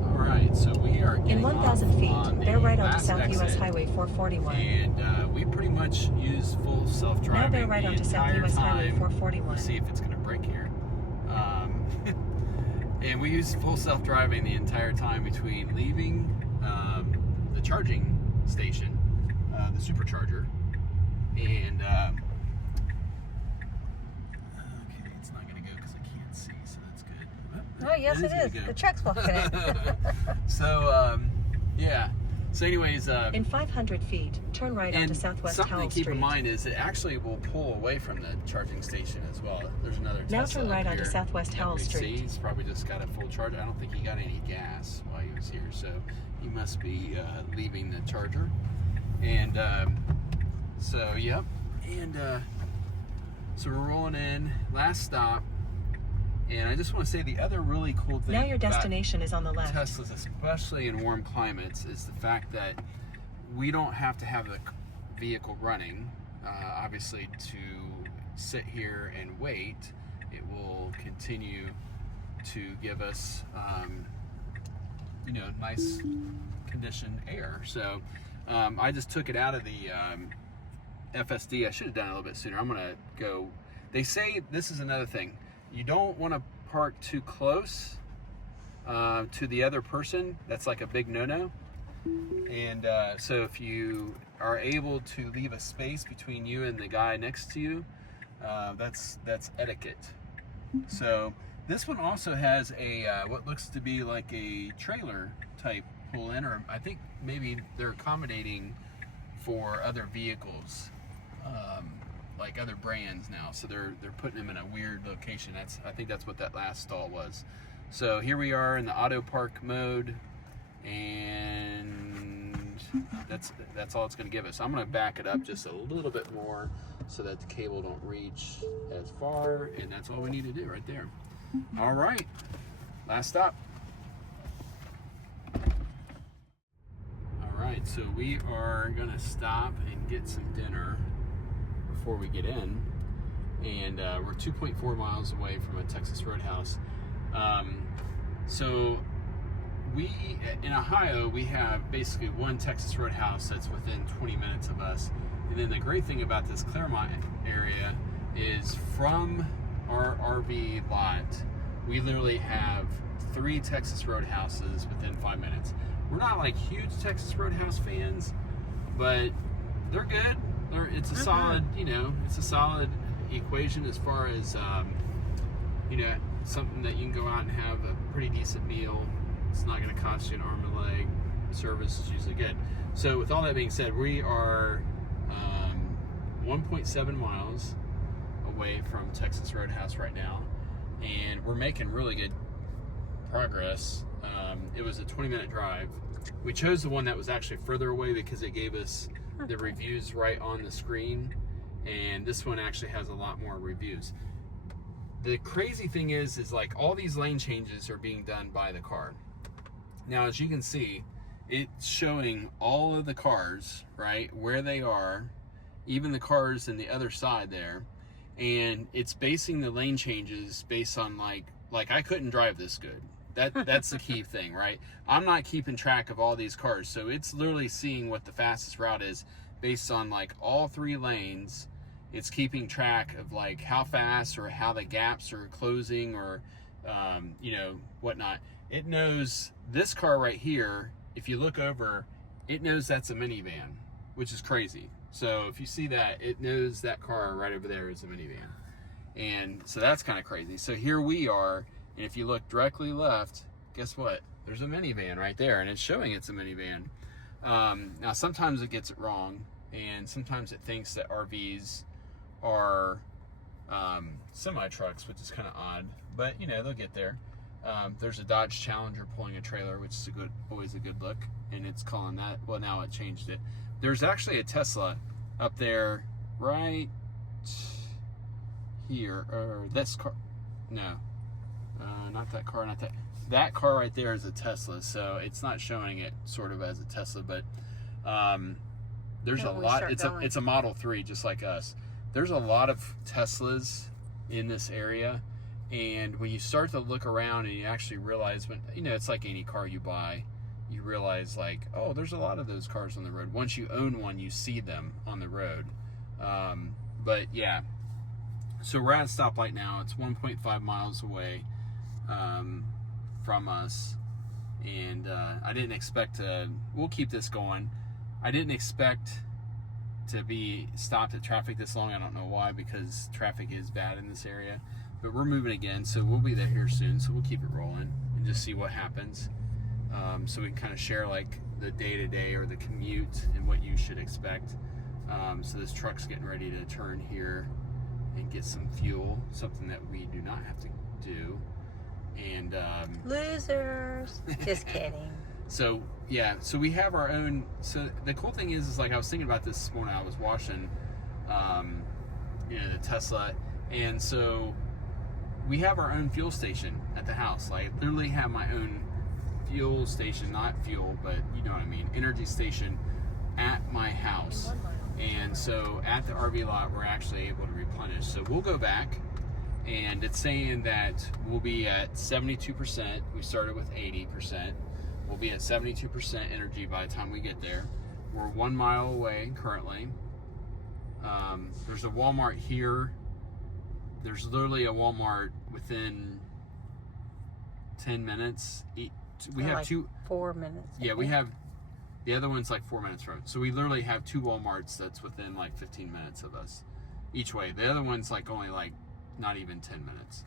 All right, so we are getting in 1,000 feet, bear right onto South exit, US Highway 441. and we pretty much use full self-driving. Now bear right onto South US Highway 441. Let's see if it's going to break here. And we use full self-driving the entire time between leaving the charging station, the supercharger, and okay, it's not going to go because I can't see, so that's good. Oh, yes, it is. The truck's walking in. So, yeah. So anyways, in 500 feet, turn right onto Southwest Howell Street. Something to keep in mind is it actually will pull away from the charging station as well. There's another now Tesla turn right up onto here. Southwest Howell Street. He's probably just got a full charge. I don't think he got any gas while he was here, so he must be leaving the charger. And so, yep. And so we're rolling in. Last stop. And I just want to say the other really cool thing now your destination is on the left. Teslas, especially in warm climates, is the fact that we don't have to have the vehicle running, obviously, to sit here and wait. It will continue to give us, you know, nice conditioned air. So I just took it out of the FSD. I should have done it a little bit sooner. I'm going to go. They say this is another thing. You don't want to park too close to the other person. That's like a big no-no. And so if you are able to leave a space between you and the guy next to you, that's etiquette. So this one also has a what looks to be like a trailer type pull-in, or I think maybe they're accommodating for other vehicles. Like other brands now, so they're putting them in a weird location. I think that's what that last stall was. So here we are in the auto park mode, and that's all it's going to give us. I'm going to back it up just a little bit more so that the cable don't reach as far, and that's all we need to do right there. All right, last stop. All right, so we are going to stop and get some dinner before we get in, and we're 2.4 miles away from a Texas Roadhouse. So in Ohio, we have basically one Texas Roadhouse that's within 20 minutes of us. And then the great thing about this Claremont area is from our RV lot, we literally have 3 Texas Roadhouses within 5 minutes. We're not like huge Texas Roadhouse fans, but they're good. It's a solid, it's a solid equation as far as, something that you can go out and have a pretty decent meal. It's not going to cost you an arm and leg. Service is usually good. So with all that being said, we are 1.7 miles away from Texas Roadhouse right now, and we're making really good progress. It was a 20-minute drive. We chose the one that was actually further away because it gave us the reviews right on the screen, and this one actually has a lot more reviews. The crazy thing is like all these lane changes are being done by the car. Now, as you can see, it's showing all of the cars, right, where they are, even the cars in the other side there, and it's basing the lane changes based on like I couldn't drive this good. That's the key thing, right? I'm not keeping track of all these cars, so it's literally seeing what the fastest route is based on like all 3 lanes. It's keeping track of like how fast or how the gaps are closing or whatnot. It knows this car right here, if you look over, it knows that's a minivan, which is crazy. So if you see that, it knows that car right over there is a minivan. And so that's kind of crazy. So here we are, and if you look directly left, guess what? There's a minivan right there, and it's showing it's a minivan. Now sometimes it gets it wrong, and sometimes it thinks that RVs are semi-trucks, which is kind of odd, but they'll get there. There's a Dodge Challenger pulling a trailer, which is always a good look, and it's calling that. Well, now it changed it. There's actually a Tesla up there right here, or this car. No, not that car, not that. That car right there is a Tesla, so it's not showing it sort of as a Tesla, but there's a lot. It's a Model 3, just like us. There's a lot of Teslas in this area, and when you start to look around and you actually realize, when it's like any car you buy, you realize like, oh, there's a lot of those cars on the road. Once you own one, you see them on the road. But yeah, so we're at a stoplight now. It's 1.5 miles away from us, and I didn't expect to. We'll keep this going. I didn't expect to be stopped at traffic this long. I don't know why, because traffic is bad in this area, but we're moving again, so we'll be there here soon. So we'll keep it rolling and just see what happens. So we can kind of share like the day-to-day or the commute and what you should expect. So this truck's getting ready to turn here and get some fuel, something that we do not have to do. And losers. Just kidding. So yeah, so we have our own. So the cool thing is like I was thinking about this morning. I was washing, the Tesla, and so we have our own fuel station at the house. Like literally have my own fuel station, not fuel, but you know what I mean, energy station at my house. And so at the RV lot, we're actually able to replenish. So we'll go back, and it's saying that we'll be at 72%. We started with 80%. We'll be at 72% energy by the time we get there. We're 1 mile away currently. There's a Walmart here. There's literally a Walmart within 10 minutes. We have like 4 minutes. Yeah, we have, the other one's like 4 minutes from. So we literally have 2 Walmarts that's within like 15 minutes of us each way. The other one's like only like not even 10 minutes.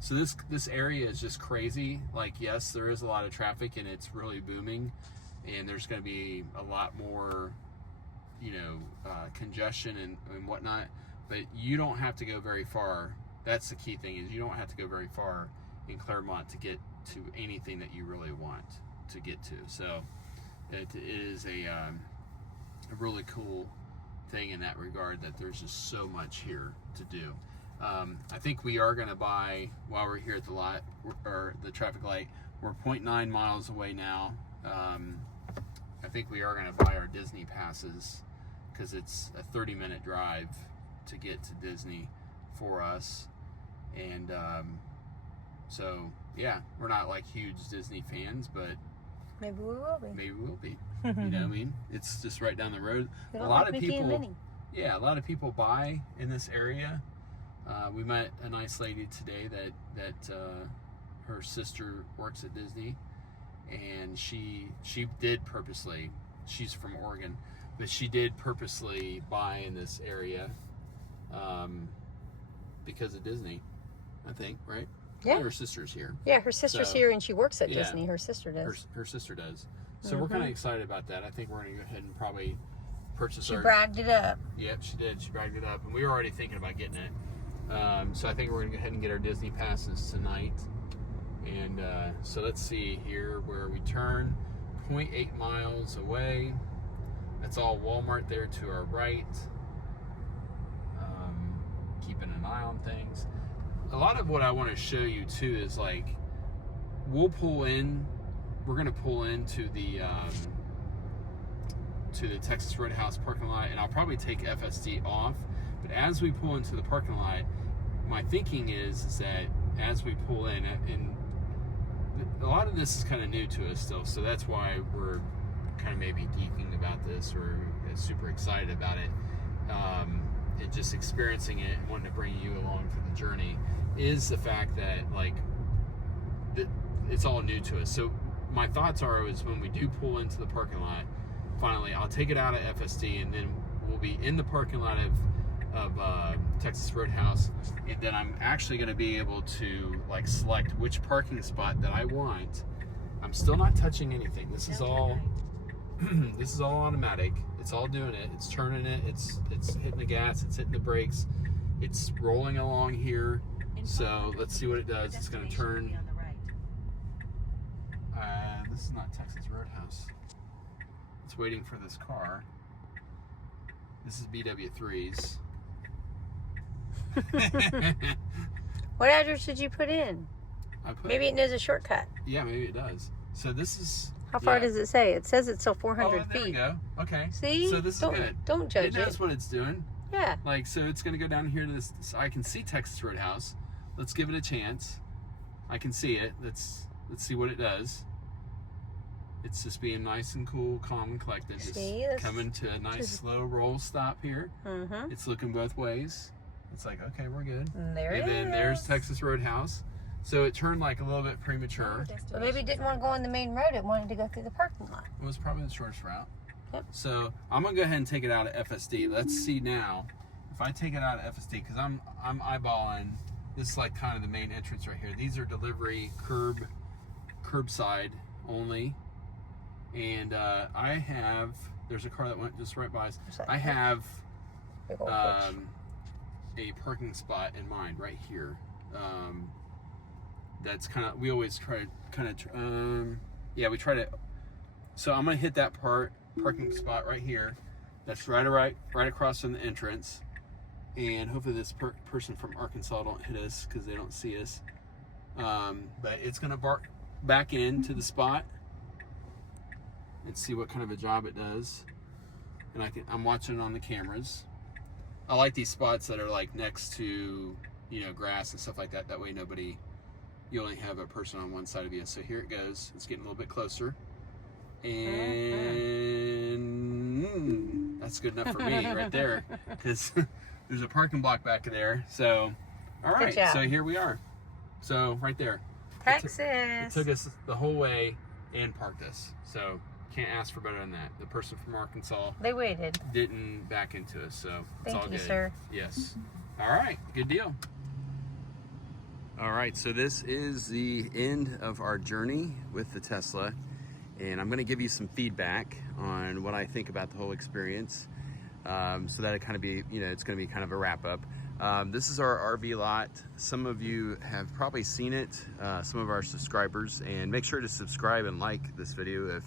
So this area is just crazy. Like, yes, there is a lot of traffic and it's really booming, and there's going to be a lot more, congestion and whatnot, but you don't have to go very far. That's the key thing, is you don't have to go very far in Claremont to get to anything that you really want. to get to. So it is a really cool thing in that regard, that there's just so much here to do. I think we are going to buy, while we're here at the lot, or the traffic light, we're 0.9 miles away now. I think we are going to buy our Disney passes, because it's a 30-minute drive to get to Disney for us. And so yeah, we're not like huge Disney fans, but maybe we will be. Maybe we'll be. You know what I mean? It's just right down the road. We A don't lot like of Mickey and people, Minnie. yeah, a lot of people buy in this area. We met a nice lady today that her sister works at Disney, and she did purposely. She's from Oregon, but she did purposely buy in this area because of Disney, I think, right? Yeah. Her sister's here. Yeah, her sister's So, here, and she works at yeah. Disney. Her sister does. Her sister does. So we're kind of excited about that. I think we're going to go ahead and probably purchase She our... bragged it up. Yep, she did. She bragged it up. And we were already thinking about getting it. So I think we're going to go ahead and get our Disney passes tonight. And so let's see here where we turn. 0.8 miles away. That's all Walmart there to our right. Keeping an eye on things. A lot of what I want to show you too is like, we'll pull in. We're going to pull into the Texas Roadhouse parking lot, and I'll probably take FSD off. But as we pull into the parking lot, my thinking is that as we pull in, and a lot of this is kind of new to us still, so that's why we're kind of maybe geeking about this, or super excited about it, and just experiencing it and wanting to bring you along for the journey, is the fact that like it's all new to us. So my thoughts are, is when we do pull into the parking lot, finally, I'll take it out of FSD, and then we'll be in the parking lot of Texas Roadhouse, and then I'm actually going to be able to like select which parking spot that I want. I'm still not touching anything. This is all this is all automatic. It's all doing it. It's turning it. It's hitting the gas. It's hitting the brakes. It's rolling along here. So let's see what it does. It's going to turn. This is not Texas Roadhouse. It's waiting for this car. This is BW3's. What address did you put in? Maybe it knows a shortcut. Yeah, maybe it does. So this is... How far does it say? It says it's still 400 there we feet. go. Okay. See? So this is good. Don't judge it. It knows what it's doing. Yeah. Like, so it's going to go down here to this... So I can see Texas Roadhouse. Let's give it a chance. I can see it. Let's see what it does. It's just being nice and cool, calm and collected. Just coming to a nice slow roll stop here. Mm-hmm. It's looking both ways. It's like, okay, we're good. And there it is. And then there's Texas Roadhouse. So it turned like a little bit premature. But maybe it didn't want to go on the main road. It wanted to go through the parking lot. It was probably the shortest route. Yep. So I'm gonna go ahead and take it out of FSD. Let's see now if I take it out of FSD, because I'm eyeballing. This is like kind of the main entrance right here. These are delivery curbside only. And I have, there's a car that went just right by us. I have a parking spot in mind right here. That's kind of, we always try to kind of, yeah, we try to, so I'm going to hit that parking spot right here. That's right across from the entrance. And hopefully this person from Arkansas don't hit us because they don't see us. But it's going to back into the spot and see what kind of a job it does. And I'm watching it on the cameras. I like these spots that are like next to, grass and stuff like that. That way you only have a person on one side of you. So here it goes. It's getting a little bit closer. And that's good enough for me right there, because there's a parking block back there. So, all right. So here we are. So right there. Texas. It took us the whole way and parked us. So can't ask for better than that. The person from Arkansas, they waited, didn't back into us, so it's all good. Thank you, sir. Yes. All right, good deal. All right, so this is the end of our journey with the Tesla, and I'm going to give you some feedback on what I think about the whole experience. so that'll kind of be, it's going to be kind of a wrap up. This is our RV lot. Some of you have probably seen it, some of our subscribers, and make sure to subscribe and like this video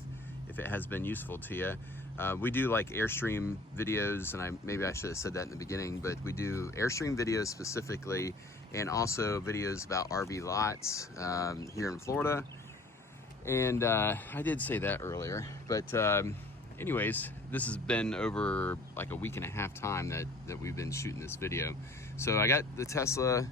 if it has been useful to you. We do like Air.stream videos, and maybe I should have said that in the beginning, but we do Air.stream videos specifically, and also videos about RV lots here in Florida. And I did say that earlier, but anyways, this has been over like a week and a half time that we've been shooting this video. So I got the Tesla,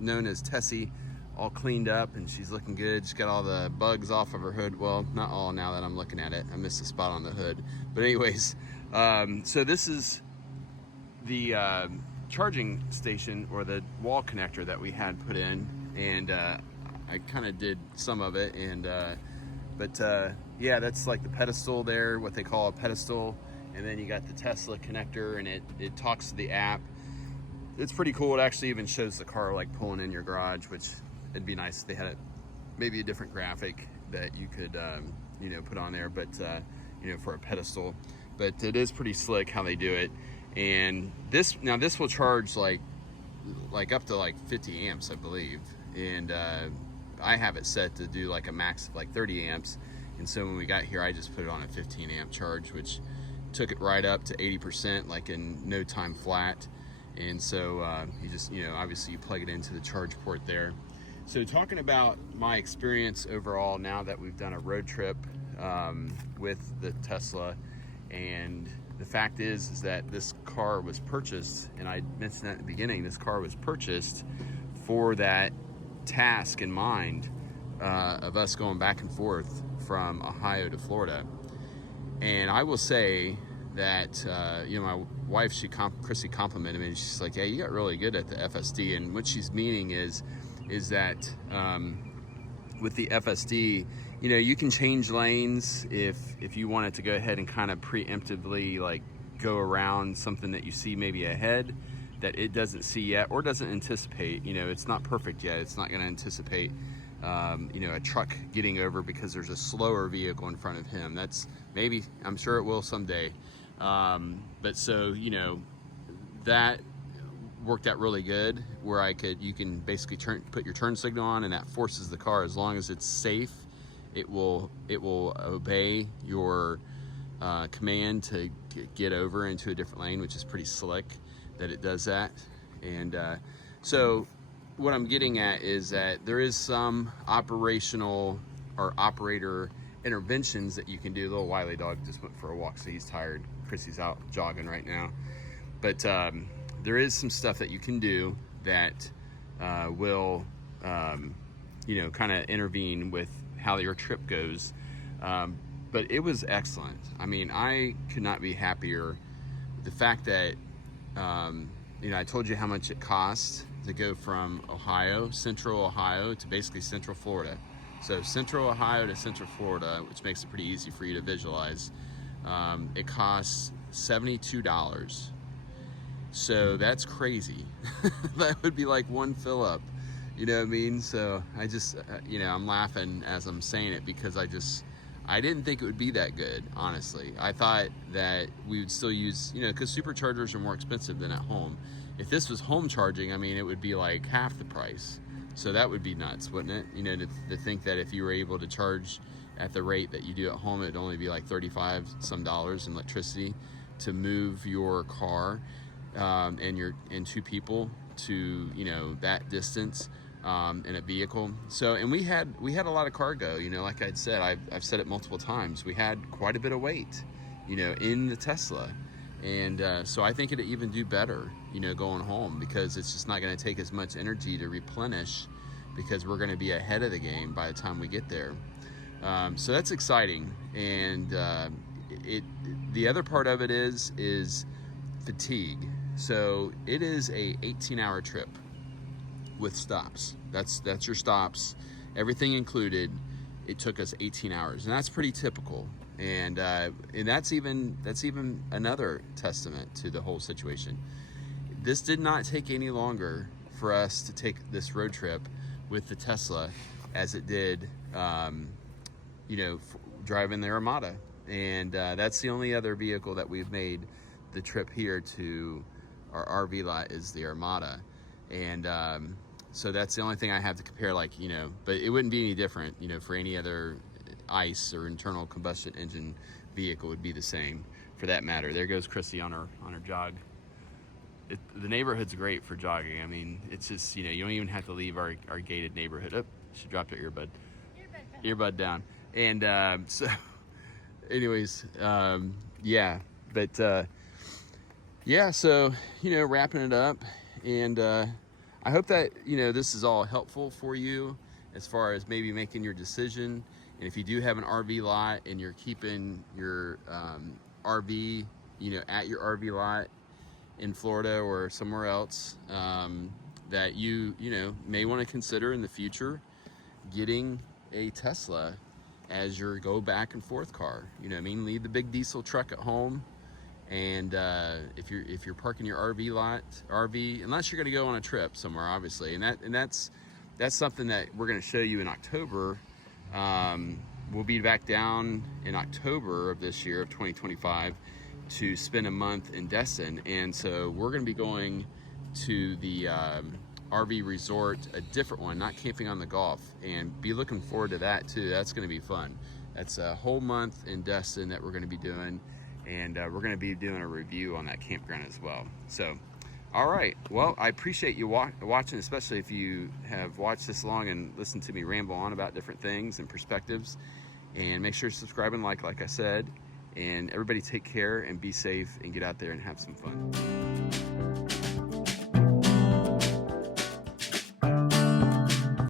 known as Tessi, all cleaned up, and she's looking good. She's got all the bugs off of her hood. Well, not all now that I'm looking at it. I missed a spot on the hood. But anyways, so this is the charging station, or the wall connector that we had put in, and I kind of did some of it, and yeah, that's like the pedestal there, what they call a pedestal, and then you got the Tesla connector, and it talks to the app. It's pretty cool. It actually even shows the car like pulling in your garage, which it'd be nice if they had maybe a different graphic that you could put on there, but for a pedestal. But it is pretty slick how they do it. And this will charge like up to like 50 amps, I believe, and I have it set to do like a max of like 30 amps. And so when we got here, I just put it on a 15 amp charge, which took it right up to 80%, like in no time flat. And so you just, obviously you plug it into the charge port there. So talking about my experience overall, now that we've done a road trip with the Tesla, and the fact is that this car was purchased, and I mentioned that at the beginning, this car was purchased for that task in mind of us going back and forth from Ohio to Florida. And I will say that my wife, Chrissy, complimented me, and she's like, "Yeah, you got really good at the FSD." And what she's meaning is that with the FSD, you can change lanes if you wanted to go ahead and kind of preemptively like go around something that you see maybe ahead that it doesn't see yet, or doesn't anticipate. It's not perfect yet. It's not going to anticipate a truck getting over because there's a slower vehicle in front of him. That's maybe, I'm sure it will someday. But so, that worked out really good, where you can basically put your turn signal on, and that forces the car, as long as it's safe, it will obey your command to get over into a different lane, which is pretty slick that it does that. And so what I'm getting at is that there is some operational or operator interventions that you can do. Little Wiley dog just went for a walk, so he's tired. Chrissy's out jogging right now. But there is some stuff that you can do that will kind of intervene with how your trip goes. But it was excellent. I mean, I could not be happier. The fact that I told you how much it cost to go from central Ohio to basically central Florida. So central Ohio to central Florida, which makes it pretty easy for you to visualize. It costs $72. So that's crazy. That would be like one fill up, you know what I mean? So I just, I'm laughing as I'm saying it, because I didn't think it would be that good, honestly. I thought that we would still use, because superchargers are more expensive than at home. If this was home charging, I mean, it would be like half the price. So that would be nuts, wouldn't it? To think that if you were able to charge at the rate that you do at home, it'd only be like $35 some in electricity to move your car and two people to that distance in a vehicle. So, and we had a lot of cargo. Like I'd said, I've said it multiple times, we had quite a bit of weight in the Tesla. And so I think it'd even do better going home, because it's just not going to take as much energy to replenish, because we're going to be ahead of the game by the time we get there. So that's exciting. And the other part of it is fatigue. So it is a 18-hour trip with stops. That's your stops, everything included. It took us 18 hours, and that's pretty typical. And that's even another testament to the whole situation. This did not take any longer for us to take this road trip with the Tesla as it did, driving the Armada. And that's the only other vehicle that we've made the trip here to our RV lot is the Armada. And so that's the only thing I have to compare, like, you know, but it wouldn't be any different, you know, for any other ICE or internal combustion engine vehicle. Would be the same for that matter. There goes Chrissy on her jog. The neighborhood's great for jogging. I mean, it's just, you know, you don't even have to leave our gated neighborhood. Oh, she dropped her earbud down. And so anyways, yeah, but yeah, so, you know, wrapping it up. And I hope that, you know, this is all helpful for you as far as maybe making your decision. And if you do have an RV lot and you're keeping your RV, you know, at your RV lot in Florida or somewhere else, that you know, may want to consider in the future getting a Tesla as your go back and forth car. You know what I mean? Leave the big diesel truck at home. And if you're parking your RV lot, unless you're going to go on a trip somewhere, obviously, and that's something that we're going to show you in October. We'll be back down in October of this year of 2025 to spend a month in Destin, and so we're going to be going to the RV resort, a different one, not camping on the Gulf, and be looking forward to that too. That's going to be fun. That's a whole month in Destin that we're going to be doing. And we're going to be doing a review on that campground as well. So, all right. Well, I appreciate you watching, especially if you have watched this long and listened to me ramble on about different things and perspectives. And make sure to subscribe and like I said. And everybody take care and be safe and get out there and have some fun.